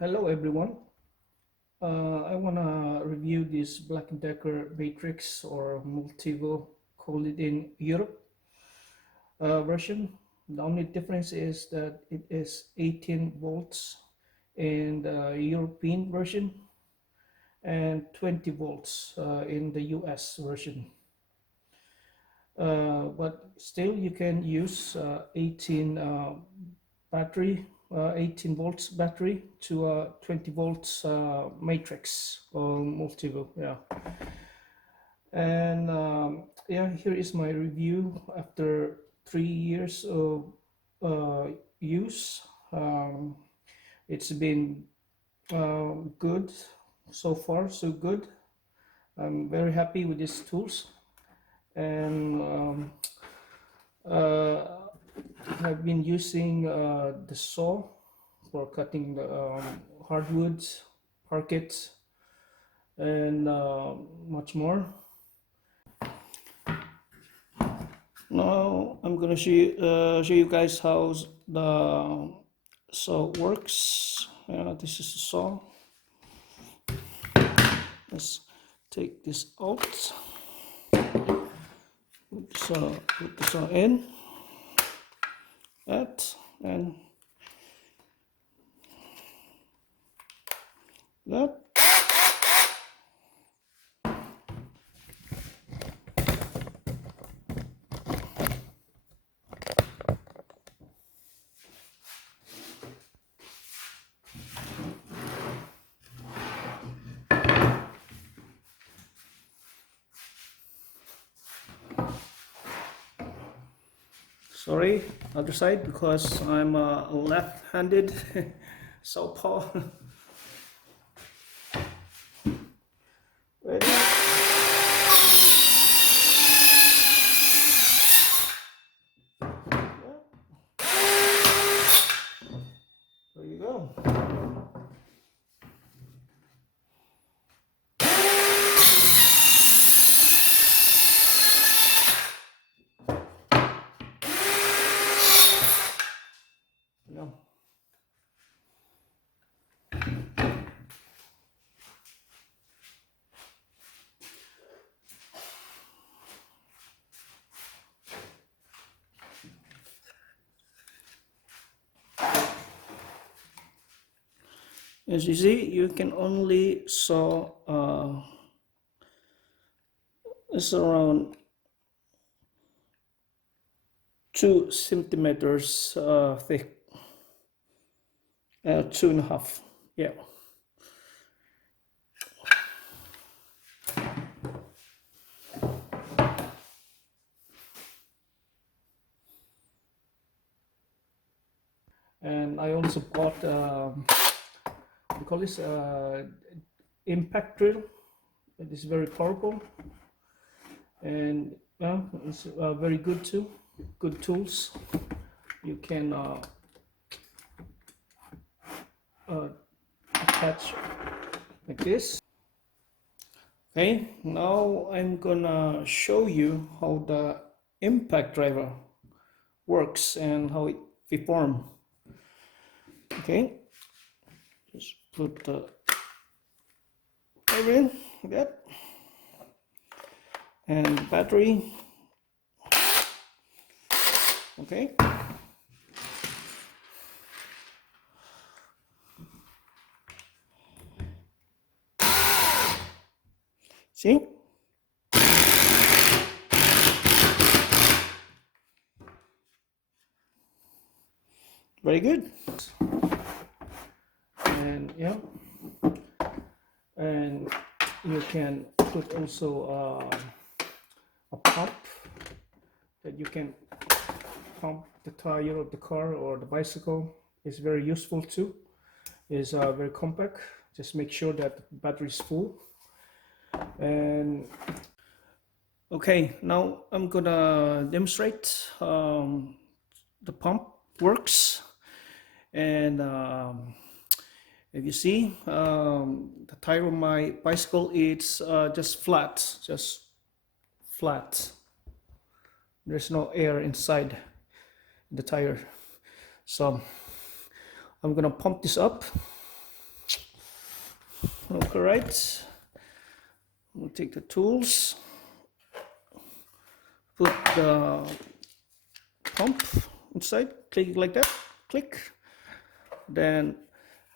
Hello everyone. I want to review this Black & Decker Matrix or Multievo, call it in Europe version. The only difference is that it is 18 volts in the European version and 20 volts in the US version. But still you can use 18 volts battery to a 20 volts matrix or Multievo. Yeah. And yeah, here is my review after 3 years of use. um, it's been good so far, so good. I'm very happy with these tools. And uh, I've been using the saw for cutting the hardwoods, parquet, and much more. Now I'm gonna show you guys how the saw works. This is the saw. Let's take this out. Put the saw in. That and that. Sorry, other side because I'm left-handed southpaw. Ready? There you go. Yeah. As you see, you can only saw it's around 2 centimeters thick, 2.5. Yeah. And I also bought we call this impact drill. It is very powerful, and it's very good too. Good tools. You can attach like this. Okay, now I'm gonna show you how the impact driver works and how it performs. Okay, just put the driver in like that, and battery. Okay. See? Very good. And yeah, and you can put also a pump that you can pump the tire of the car or the bicycle. Is very useful too. Is very compact. Just make sure that the battery is full. And okay, now I'm gonna demonstrate the pump works. And if you see the tire of my bicycle, it's just flat. There's no air inside the tire. So I'm gonna pump this up. Okay, right. We'll take the tools, put the pump inside, click it like that, click. Then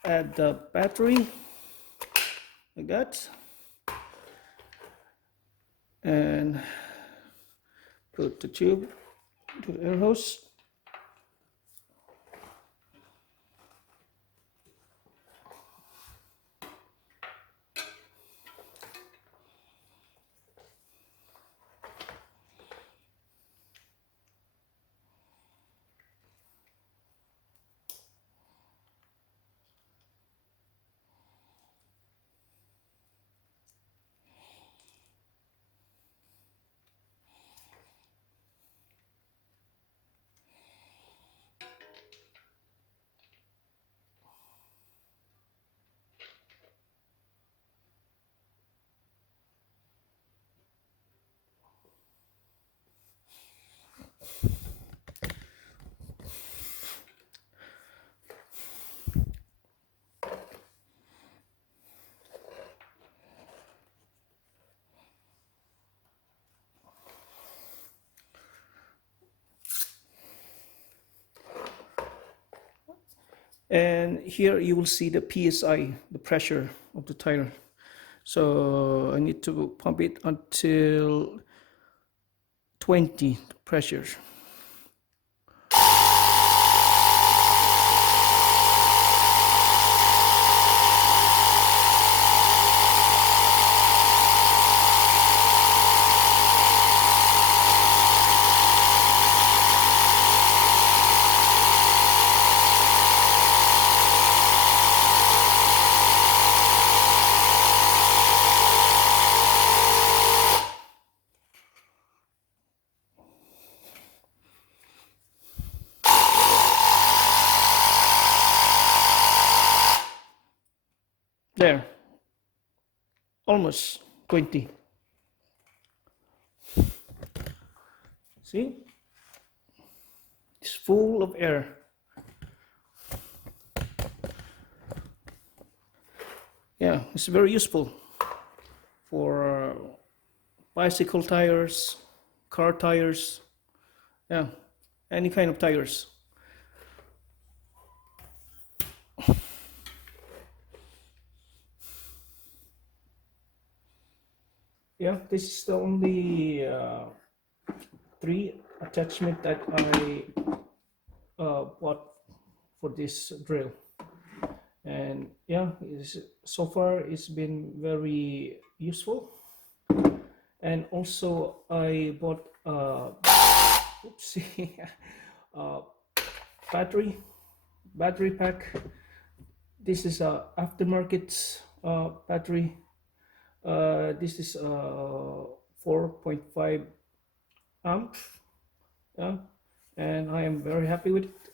add the battery like that, and put the tube to the air hose. And here you will see the PSI, the pressure of the tire. So I need to pump it until 20 pressure. There, almost 20. See? It's full of air. Yeah, it's very useful for bicycle tires, car tires, yeah, any kind of tires. Yeah, this is the only 3 attachment that I bought for this drill. And yeah, so far it's been very useful. And also I bought oopsie, battery pack. This is a aftermarket battery. This is 4.5 amp, yeah, and I am very happy with it.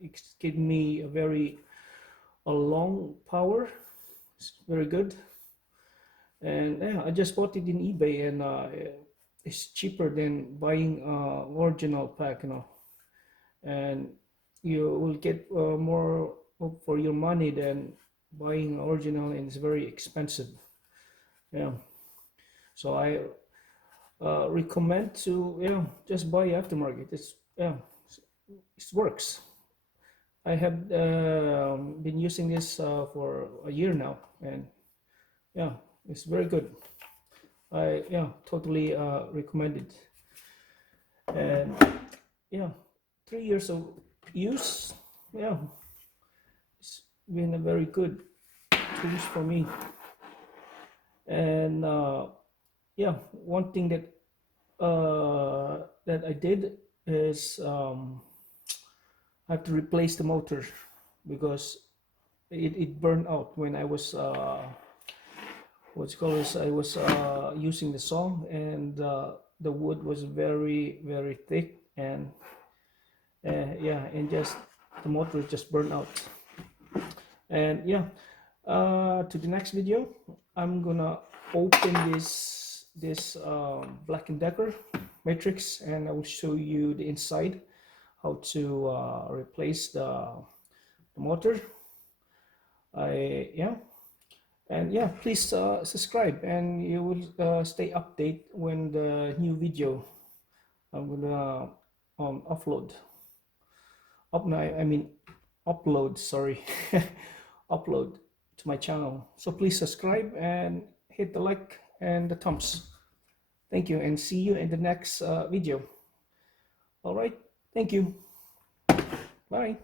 It's giving me a long power. It's very good. And yeah, I just bought it in eBay, and it's cheaper than buying original pack, and you will get more for your money than buying original, and it's very expensive. Yeah, so I recommend to just buy aftermarket. It works. I have been using this for a year now, and yeah, it's very good. I totally recommend it. And yeah, 3 years of use. Yeah, it's been a very good tools for me. And yeah, one thing that I did is I have to replace the motor because it burned out when I was I was using the saw, and the wood was very thick, and yeah, and just the motor just burned out. And yeah, to the next video, I'm gonna open this Black & Decker matrix, and I will show you the inside, how to replace the motor. And yeah, please subscribe, and you will stay update when the new video I'm gonna upload. I mean upload. Sorry, upload to my channel. So please subscribe and hit the like and the thumbs. Thank you, and see you in the next video. All right. Thank you. Bye.